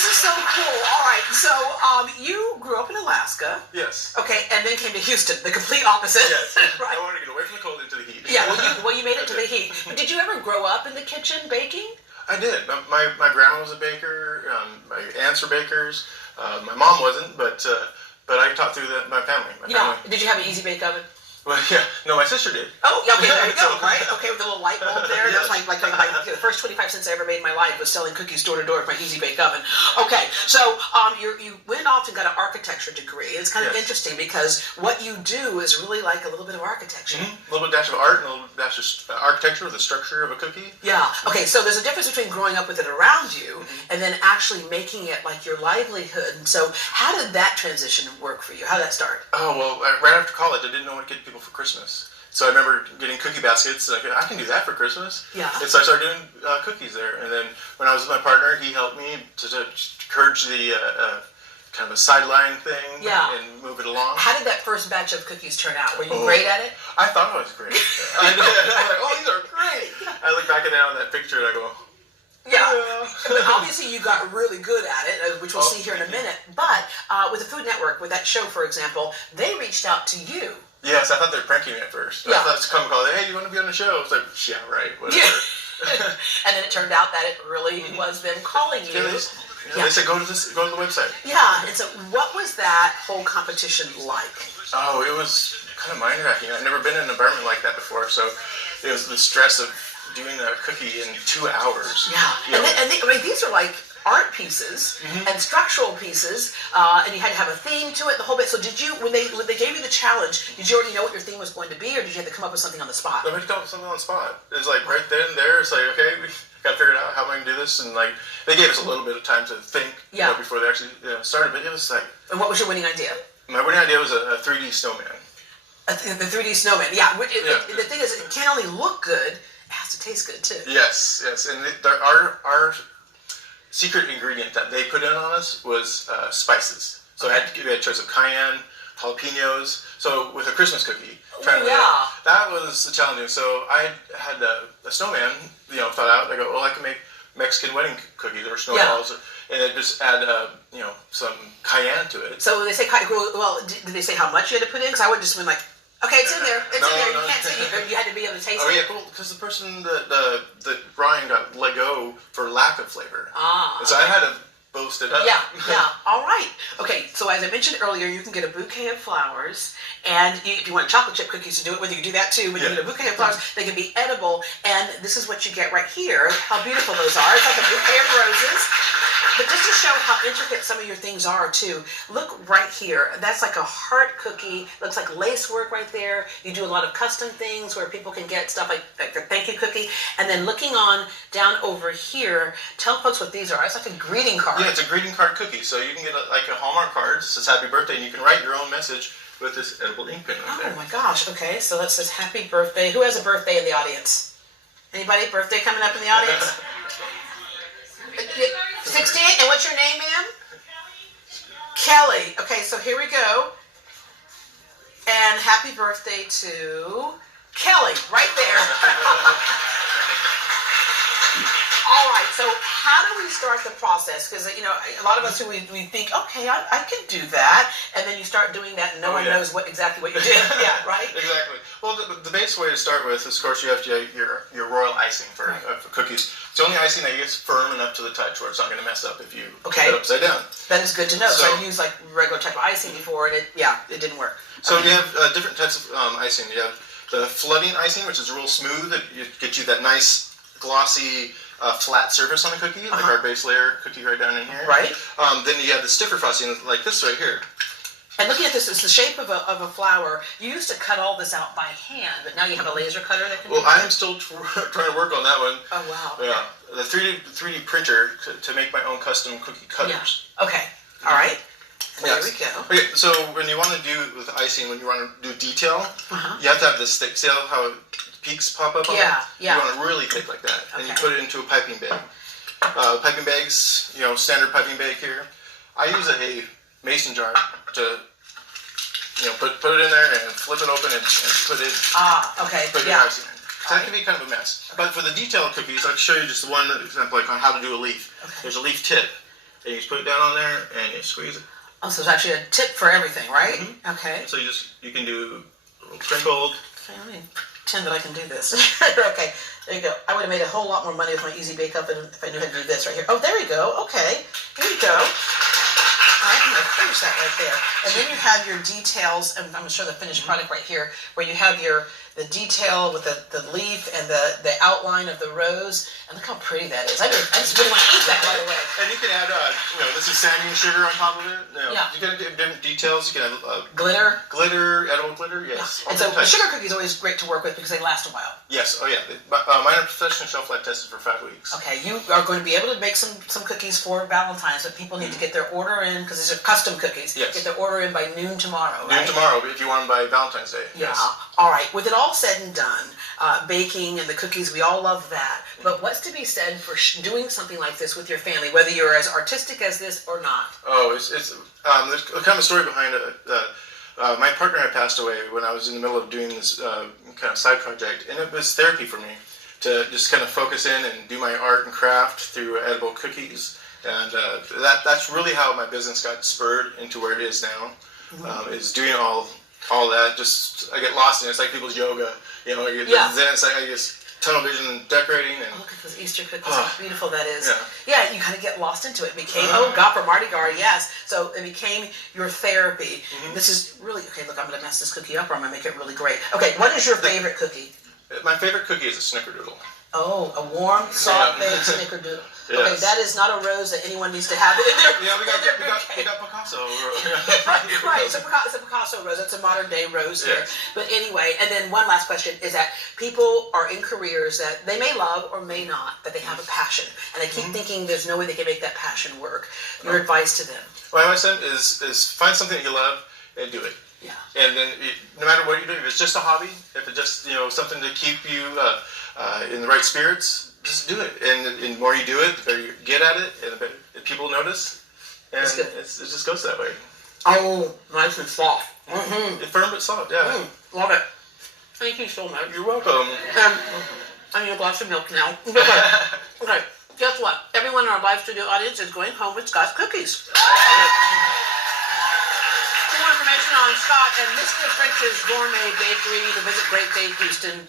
this is so cool. All right, so you grew up in Alaska. Yes. Okay, and then came to Houston, the complete opposite. Yes. Right. I wanted to get away from the cold into the heat. Yeah, well, you made it to the heat. But did you ever grow up in the kitchen baking? I did. My grandma was a baker. My aunts were bakers. My mom wasn't, but I taught through my family. Yeah. Did you have an easy bake oven? Well, yeah. No, my sister did. Oh, yeah, okay, there you go, right? Okay, with the little light bulb there. Yes. That was the first 25 cents I ever made in my life was selling cookies door to door with my Easy Bake Oven. Okay, so you went off and got an architecture degree. It's kind of interesting because what you do is really like a little bit of architecture. Mm-hmm. A little bit dash of art and a little dash of architecture with the structure of a cookie. Yeah, okay, so there's a difference between growing up with it around you and then actually making it like your livelihood. And so how did that transition work for you? How did that start? Oh, well, right after college, I didn't know what to get people for Christmas. So I remember getting cookie baskets. Like, I can do that for Christmas. Yeah. And so I started doing cookies there. And then when I was with my partner, he helped me to encourage the kind of a sideline thing and move it along. How did that first batch of cookies turn out? Were you great at it? I thought I was great. I was like, oh, these are great. I look back at it on that picture and I go, yeah. But obviously you got really good at it, which we'll see here in a minute. But with the Food Network, with that show, for example, they reached out to you. Yes, I thought they were pranking me at first. Yeah. I thought it was a call, hey, you want to be on the show? I was like, yeah, right, whatever. Yeah. And then it turned out that it really was them calling you. They said, go to the website. Yeah, and so what was that whole competition like? Oh, it was kind of mind-wracking. I'd never been in an environment like that before, so it was the stress of doing a cookie in 2 hours. Yeah, and these are like art pieces and structural pieces, and you had to have a theme to it, the whole bit. So did you, when they gave you the challenge, did you already know what your theme was going to be, or did you have to come up with something on the spot? I had to come up with something on the spot. It was like right then and there, it's like, okay, we got to figure out how am I going to do this, and like, they gave us a little bit of time to think before they actually started, but it was like... And what was your winning idea? My winning idea was a 3D snowman. The 3D snowman, yeah. The thing is, it can't only look good, it has to taste good too. Yes, and our secret ingredient that they put in on us was spices. So we had a choice of cayenne, jalapenos. So with a Christmas cookie, that was challenging. So I had a snowman, thought out. I go, well, I can make Mexican wedding cookies or snowballs, and then just add some cayenne to it. So they say, well, did they say how much you had to put in? Because I would just been like, okay, it's in there. It's in there. You can't see it. You had to be able to taste it. Oh yeah, cool. Because the person that Brian got let go for lack of flavor. And so I had to boast it up. Yeah. All right. Okay, so as I mentioned earlier, you can get a bouquet of flowers, and if you want chocolate chip cookies to do it with, you can do that too. But you get a bouquet of flowers. They can be edible, and this is what you get right here. How beautiful those are. It's like a bouquet of roses. But just to show how intricate some of your things are too, look right here. That's like a heart cookie. Looks like lace work right there. You do a lot of custom things where people can get stuff like the thank you cookie. And then looking on down over here, tell folks what these are. It's like a greeting card. Yeah, it's a greeting card cookie. So you can get like a Hallmark card. It says happy birthday, and you can write your own message with this edible ink pen right there. Oh my gosh. Okay, so that says happy birthday. Who has a birthday in the audience? Anybody? Birthday coming up in the audience? 68, and what's your name, ma'am? Kelly. Okay, so here we go. And happy birthday to Kelly, right there. All right, so how do we start the process? Because, a lot of us who we think, okay, I can do that. And then you start doing that and no one knows exactly what you did. Yeah, right? Exactly. Well, the base way to start with is, of course, you have your royal icing for cookies. It's the only icing that gets firm enough to the touch where it's not going to mess up if you put it upside down. That is good to know. So I used like regular type of icing before, and it didn't work. So you have different types of icing. You have the flooding icing, which is real smooth. It gets you that nice, glossy, flat surface on the cookie, like our base layer cookie right down in here. Right. Then you have the stiffer frosting, like this right here. And looking at this, it's the shape of a flower. You used to cut all this out by hand, but now you have a laser cutter that can do I am still trying to work on that one. Oh, wow. Yeah. The 3D printer to make my own custom cookie cutters. Yeah. Okay. All right. There we go. Okay, so when you want to do with icing, when you want to do detail, you have to have this thick. See how peaks pop up on it? Yeah. You want it really thick like that. And you put it into a piping bag. Piping bags, standard piping bag here. I use a mason jar to put it in there and flip it open and put it. Put your icing in. So that can be kind of a mess. But for the detailed cookies, I'll show you just one example, like on how to do a leaf. There's a leaf tip. and you just put it down on there, and you squeeze it. Oh, so it's actually a tip for everything, right? Mm-hmm. Okay. So you can do a little sprinkled. Okay, let me pretend that I can do this. Okay, there you go. I would have made a whole lot more money with my Easy Bake Oven if I knew how to do this right here. Oh, there you go. Okay, here you go. All right, I'm going to finish that right there. And then you have your details, and I'm going to show the finished product right here, where you have the detail with the leaf and the outline of the rose. And look how pretty that is. I just really want to eat that, by the way. And you can add, this is sanding sugar on top of it. Yeah. You can add different details. You can add Glitter. Edible glitter, yes. And so the sugar cookie is always great to work with because they last a while. Yes, oh yeah. Mine are professional shelf life tested for 5 weeks. Okay, you are going to be able to make some cookies for Valentine's, but people need to get their order in because these are custom cookies. Yes. Get their order in by noon tomorrow, right? Noon tomorrow, if you want them by Valentine's Day. Yeah. Yes. All right. With it all said and done, baking and the cookies, we all love that. But what's to be said for doing something like this with your family, whether you're as artistic as this or not? Oh, there's kind of a story behind it. My partner had passed away when I was in the middle of doing this kind of side project, and it was therapy for me to just kind of focus in and do my art and craft through edible cookies. And that's really how my business got spurred into where it is now, is doing all that. Just I get lost in it. It's like people's yoga, I get zen. It's like I just tunnel vision and decorating. And look at those Easter cookies, how beautiful that is. Yeah. You kind of get lost into it. It became, for Mardi Gras, yes. So it became your therapy. This is really, okay, look, I'm going to mess this cookie up or I'm going to make it really great. Okay, what is your favorite cookie? My favorite cookie is a snickerdoodle. Oh, a warm, soft-baked snickerdoodle. Yes. Okay, that is not a rose that anyone needs to have in their We got Picasso. Right, it's a Picasso rose. That's a modern-day rose here. Yes. But anyway, and then one last question is that people are in careers that they may love or may not, but they have a passion. And they keep thinking there's no way they can make that passion work. Your advice to them? My advice to them is find something that you love and do it. Yeah. And then no matter what you're doing, if it's just a hobby, if it's just something to keep you in the right spirits, just do it. And the more you do it, the better you get at it, and the better people notice. And it just goes that way. Oh, nice and soft. It's firm but soft, yeah. Love it. Thank you so much. You're welcome. I need a glass of milk now. Okay, guess what? Everyone in our live studio audience is going home with Scott's cookies. For more information on Scott and Mr. French's Gourmet Bakery, to visit Great Day Houston.